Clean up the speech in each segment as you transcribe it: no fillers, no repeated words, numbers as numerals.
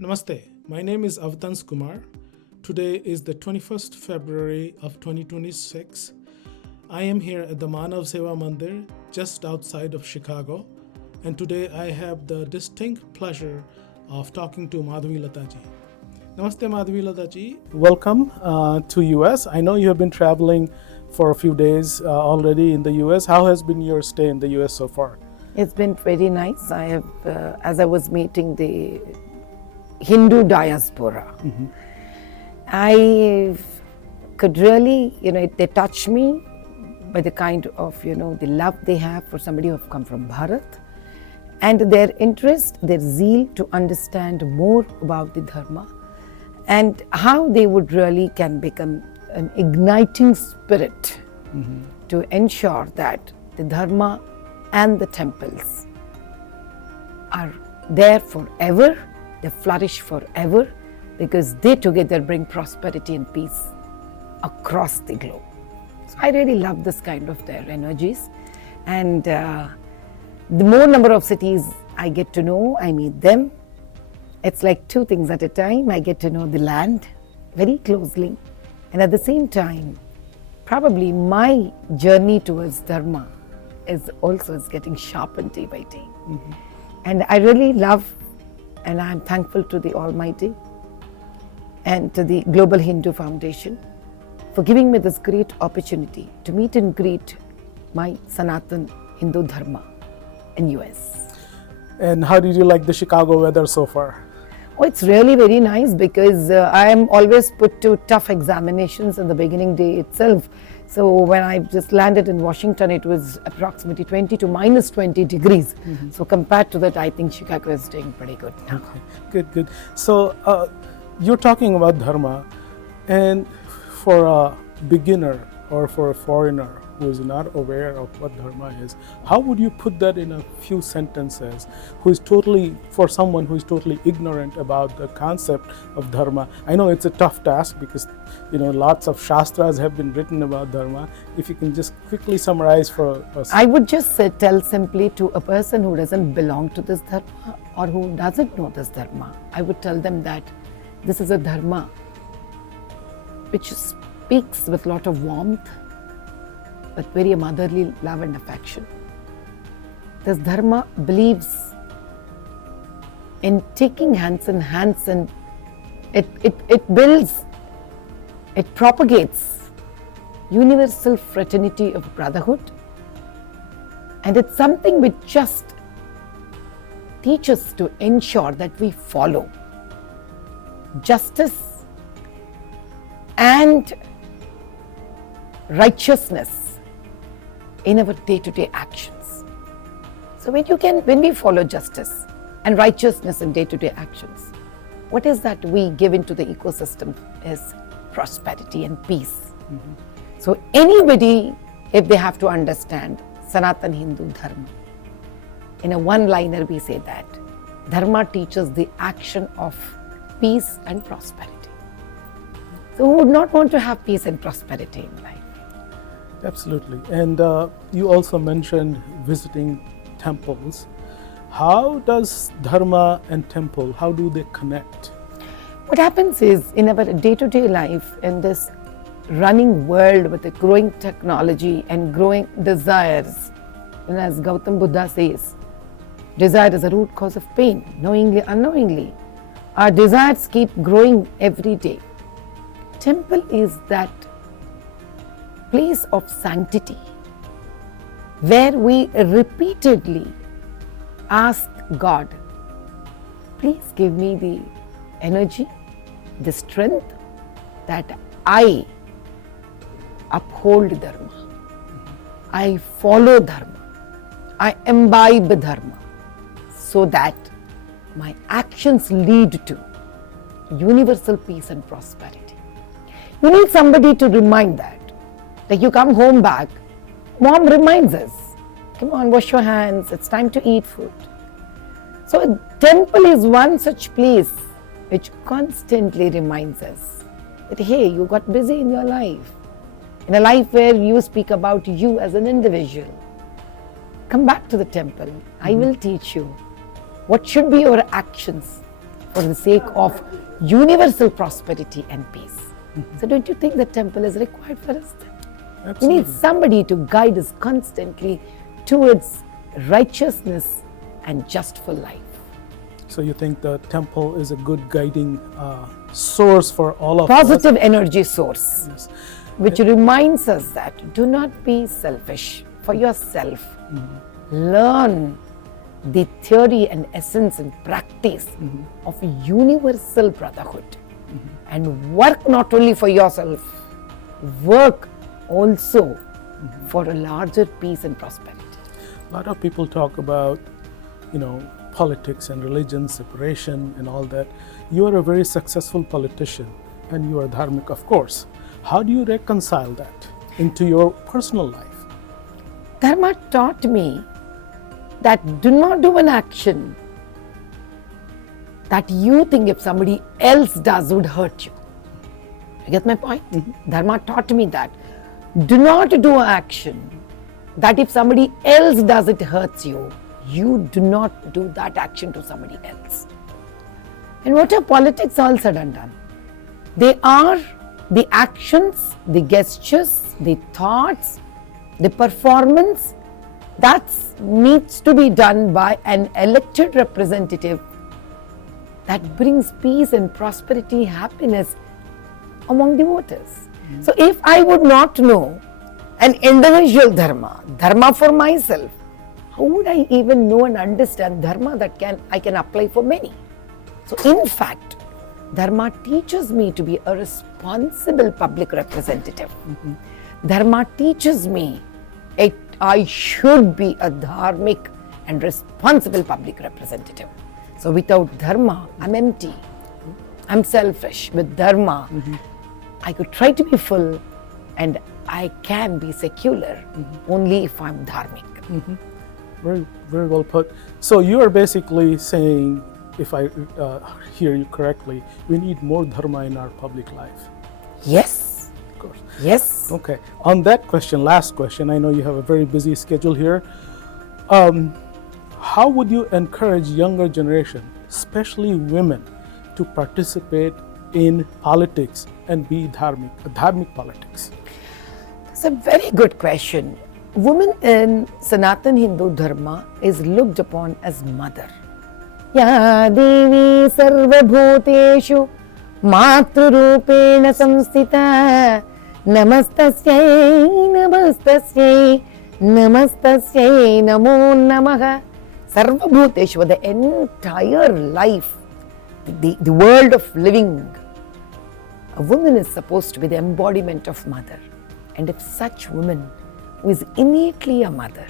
Namaste, my name is Avtans Kumar. Today is the 21st February of 2026. I am here at the Manav Seva Mandir just outside of Chicago, and today I have the distinct pleasure of talking to Madhavi Latha ji. Namaste Madhavi Latha ji. Welcome to US. I know you have been traveling for a few days already in the US. How has been your stay in the US so far? It's been very nice. I have, as I was meeting the Hindu diaspora, I could really, they touch me by the kind of, the love they have for somebody who have come from Bharat, and their interest, their zeal to understand more about the Dharma, and how they would really can become an igniting spirit to ensure that the Dharma and the temples are there forever, they flourish forever, because they together bring prosperity and peace across the globe. So I really love this kind of their energies, and the more number of cities I get to know, I meet them. It's like two things at a time. I get to know the land very closely, and at the same time, probably my journey towards Dharma is getting sharpened day by day. And I really love, and I'm thankful to the Almighty and to the Global Hindu Foundation for giving me this great opportunity to meet and greet my Sanatan Hindu Dharma in US. And how did you like the Chicago weather so far? Oh, it's really very nice, because I am always put to tough examinations in the beginning day itself. So when I just landed in Washington, it was approximately 20 to minus 20 degrees. So compared to that, I think Chicago is doing pretty good now. Okay. Good. So you're talking about Dharma, and for a beginner or for a foreigner who is not aware of what Dharma is, how would you put that in a few sentences, for someone who is totally ignorant about the concept of Dharma? I know it's a tough task because lots of Shastras have been written about Dharma. If you can just quickly summarize for us. I would just tell simply to a person who doesn't belong to this Dharma or who doesn't know this Dharma, I would tell them that this is a Dharma which speaks with a lot of warmth, but very motherly love and affection. This Dharma believes in taking hands in hands, and it builds, it propagates universal fraternity of brotherhood, and it's something which just teaches to ensure that we follow justice and righteousness in our day-to-day actions. So when we follow justice and righteousness in day-to-day actions, what is that we give into the ecosystem is prosperity and peace. So anybody, if they have to understand Sanatan Hindu Dharma, in a one-liner we say that Dharma teaches the action of peace and prosperity. So who would not want to have peace and prosperity in life? Absolutely. And you also mentioned visiting temples. How does Dharma and temple, how do they connect? What happens is, in our day-to-day life, in this running world with a growing technology and growing desires, and as Gautam Buddha says, desire is a root cause of pain, knowingly, unknowingly. Our desires keep growing every day. Temple is that place of sanctity where we repeatedly ask God, please give me the energy, the strength that I uphold Dharma, I follow Dharma, I imbibe Dharma, so that my actions lead to universal peace and prosperity. You need somebody to remind that. Like you come home back, mom reminds us, come on, wash your hands, it's time to eat food. So a temple is one such place which constantly reminds us that, hey, you got busy in your life, in a life where you speak about you as an individual. Come back to the temple. I will teach you what should be your actions for the sake of universal prosperity and peace. So don't you think the temple is required for us? Absolutely. We need somebody to guide us constantly towards righteousness and justful life. So you think the temple is a good guiding source for all of us? Positive energy source, Yes. which reminds us that do not be selfish for yourself. Learn the theory and essence and practice of universal brotherhood and work not only for yourself, work also for a larger peace and prosperity. A lot of people talk about, politics and religion, separation and all that. You are a very successful politician and you are dharmic, of course. How do you reconcile that into your personal life? Dharma taught me that do not do an action that you think if somebody else does would hurt you. You get my point? Dharma taught me that. Do not do an action that if somebody else does it hurts you. You do not do that action to somebody else. And what are politics all said and done? They are the actions, the gestures, the thoughts, the performance that needs to be done by an elected representative that brings peace and prosperity, happiness among the voters. So if I would not know an individual dharma for myself, how would I even know and understand dharma that I can apply for many? So in fact, dharma teaches me to be a responsible public representative. Dharma teaches me I should be a dharmic and responsible public representative. So without dharma, I'm empty. I'm selfish. With dharma, I could try to be full and I can be secular only if I'm dharmic. Very, very well put. So you are basically saying, if I hear you correctly, we need more dharma in our public life. Yes. Of course. Yes. Okay. On that question, last question, I know you have a very busy schedule here. How would you encourage younger generation, especially women, to participate in politics and be dharmic politics? That's a very good question. Women in Sanatan Hindu Dharma is looked upon as mother. Ya Devi Sarva Bhuteshu Matrurupena Samstita Namastasyai Namastasyai Namastasyai Namo Namaha. Sarva Bhuteshu, the entire life, the world of living. A woman is supposed to be the embodiment of mother. And if such woman who is innately a mother,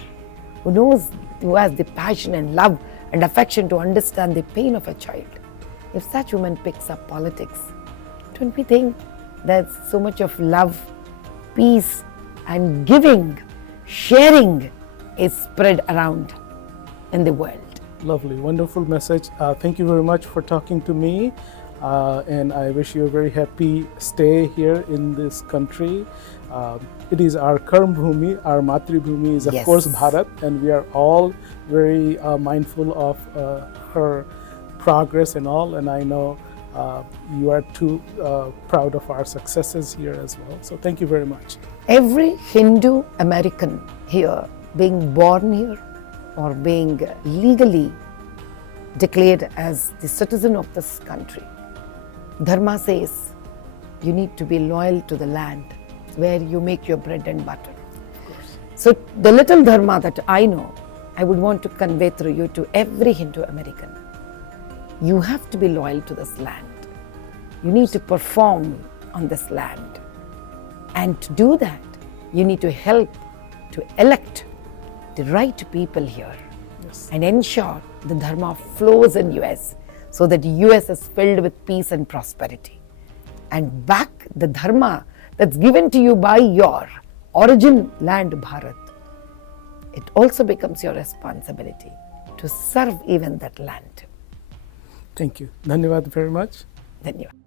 who has the passion and love and affection to understand the pain of a child, if such woman picks up politics, don't we think there's so much of love, peace and giving, sharing is spread around in the world? Lovely, wonderful message. Thank you very much for talking to me. And I wish you a very happy stay here in this country. It is our Karm Bhumi, our Matri Bhumi is of course Bharat, and we are all very mindful of her progress and all, and I know you are too proud of our successes here as well. So thank you very much. Every Hindu American here, being born here or being legally declared as the citizen of this country, Dharma says you need to be loyal to the land where you make your bread and butter. So the little dharma that I know, I would want to convey through you to every Hindu American. You have to be loyal to this land. You need to perform on this land. And to do that, you need to help to elect the right people here and ensure the dharma flows in US so that the US is filled with peace and prosperity. And back the dharma that's given to you by your origin land, Bharat, it also becomes your responsibility to serve even that land. Thank you. Dhanyavad very much. Dhanyavad.